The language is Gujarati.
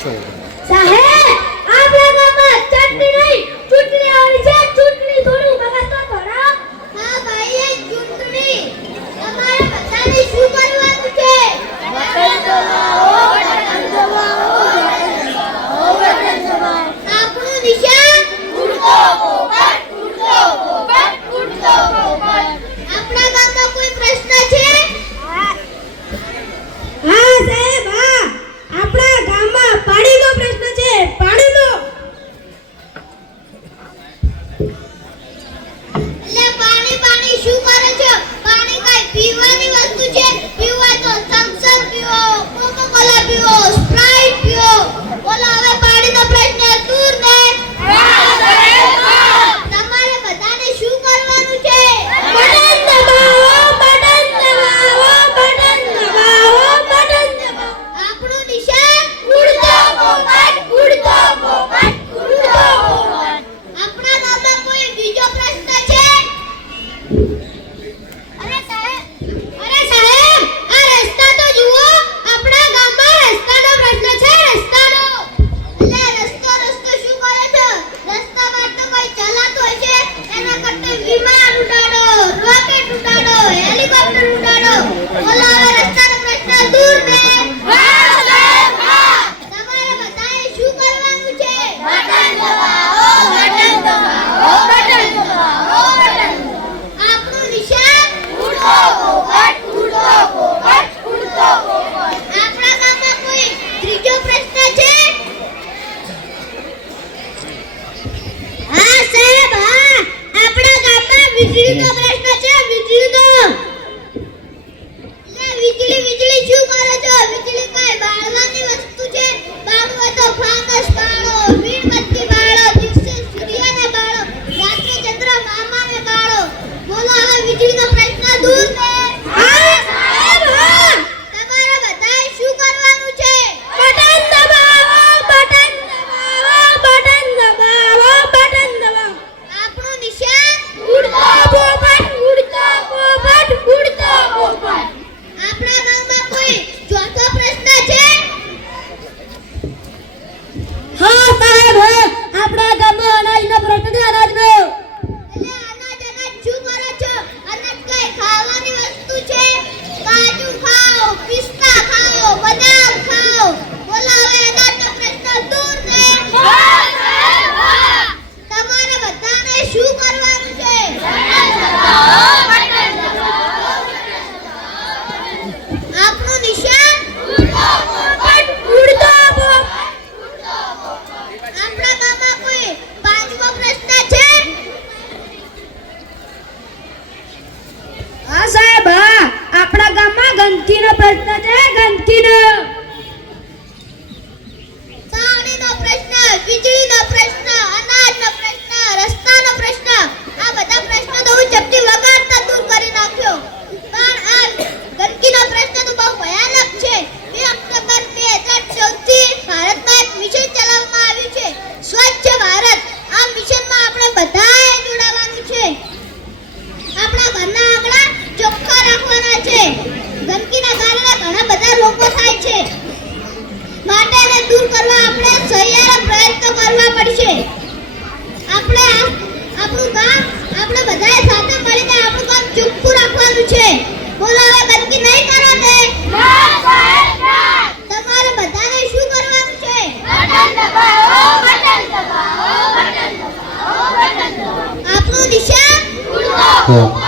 કરશો? સાહેબ આપણા ગામમાં ચટણી નહીં ચૂંટણી આવી છે. ચૂંટણી થોડું મગજ તો થોડા. હા ભાઈ એ ચૂંટણી તમારે બધાને શું કરવાનું છે? બટન દબાવો, બટન દબાવો, બટન દબાવો, બટન દબાવો. આપણું નિશાન ઉડતો પોપટ, ઉડતો પોપટ, ઉડતો પોપટ. આપણા ગામમાં કોઈ પ્રશ્ન છે? હા સાહેબ હા, આપણા ગામમાં પાણીનો પ્રશ્ન છે. પાણીનો એટલે પાણી શું કરો છો? પાણી કઈ પીવાની વસ્તુ છે? પીવા તો થમ્સઅપ પીવો, કોકા-કોલા પીવો, સ્પ્રાઇટ પીવો. બોલો હવે પાણીનો પ્રશ્ન દૂર ને? તમારે બધાને શું કરવાનું છે? બટન દબાવો, બટન દબાવો, બટન દબાવો, બટન દબાવો. આપણું નિશાન ઉડતો પોપટ, ઉડતો પોપટ, ઉડતો પોપટ. આપણા ગામમાં કોઈ બીજો પ્રશ્ન છે? અરે સાહેબ આ રસ્તા તો જુઓ. આપણા ગામમાં રસ્તાનો પ્રશ્ન છે. રસ્તાનો એટલે રસ્તો શું કરે છે? રસ્તામાં તો કોઈ ચલાતો હોય છે એના કરતા વિમાન ઉડાડો, રોકેટ ઉડાડો, હેલિકોપ્ટર ઉડાડો. બોલો હવે રસ્તાનો પ્રશ્ન દૂર ને? તમારે બધાએ શું કરવાનું છે? બટન દબાવો, બટન દબાવો, બટન દબાવો, બટન દબાવો. આપણું નિશાન ઉડતો પોપટ, ઉડતો પોપટ, ઉડતો પોપટ. આપણા ગામમાં કોઈ ત્રીજો પ્રશ્ન છે? હા સાહેબ હા, આપણા ગામમાં વીજળીનો પ્રશ્ન છે. વીજળીનો વીજળી શું કરે છે? વીજળી કઈ બાળવાની વસ્તુ છે? બાળવો તો ફાનસ બાળો, મીણબત્તી બાળો, દિવસે સૂર્યને બાળો, રાત્રે ચંદ્ર મામાને બાળો. બોલો હવે વીજળીનો પ્રશ્ન દૂર ને? હા સાહેબ હા. તમારે બધાએ શું કરવાનું છે? બટન દબાવો, બટન દબાવો, બટન દબાવો, બટન દબાવો. આપણું નિશાન ઉડતો પોપટ, ઉડતો પોપટ, ઉડતો પોપટ. આપણા ગામમાં કોઈ ચોથો પ્રશ્ન છે? હા સાહેબ હા, આપણા ગામમાં અનાજનો પ્રશ્ન છે. અનાજનો એટલે અનાજ શું કરો છો? અનાજ કઈ ખાવાની વસ્તુ છે? કાજુ ખાઓ, પિસ્તા ખાઓ, બદામ ખાઓ. બોલો હવે અનાજનો પ્રશ્ન દૂર ને? હા સાહેબ હા. તમારે બધાને શું કરવાનું છે? બટન દબાવો, બટન દબાવો, બટન દબાવો. આપણું નિશાન ઉડતો પોપટ, ઉડતો પોપટ, ઉડતો પોપટ. આપણા ગામમાં કોઈ પાંચમો પ્રશ્ન છે? હા સાહેબ હા, આપણા ગામમાં ગંદકીનો પ્રશ્ન છે. ગંદકીનો પાણીનો પ્રશ્ન, વીજળીનો પ્રશ્ન, અનાજનો પ્રશ્ન, રસ્તાનો પ્રશ્ન. આ બધા પ્રશ્નો તો હું ચપટી વગાડતા દૂર કરી નાખ્યો. પણ આ ગંદકીનો પ્રશ્ન તો બહુ ભયાનક છે. 2 ઓક્ટોબર 2014 થી ભારતમાં એક મિશન ચલાવવામાં આવ્યું છે, સ્વચ્છ ભારત. આ મિશનમાં આપણે બધાએ જોડાવાનું છે. આપણા ઘરના આંગણા ચોખ્ખા રાખવાના છે. ગંદકીના કારણે ઘણા બધા રોગો થાય છે. માટે એને દૂર કરવા આપણે સહિયારા પ્રયત્નો કરવા પડશે. આપણું ગામ આપણે બધાએ સાથે મળીને આપણું ગામ ચોખ્ખું રાખવાનું છે. બોલો હવે ગંદકી નહીં કરો ને? ના સાહેબ ના. તમારે બધાને શું કરવાનું છે? બટન દબાવો, બટન દબાવો, બટન દબાવો, બટન દબાવો. આપણું નિશાન ઉડતો પોપટ.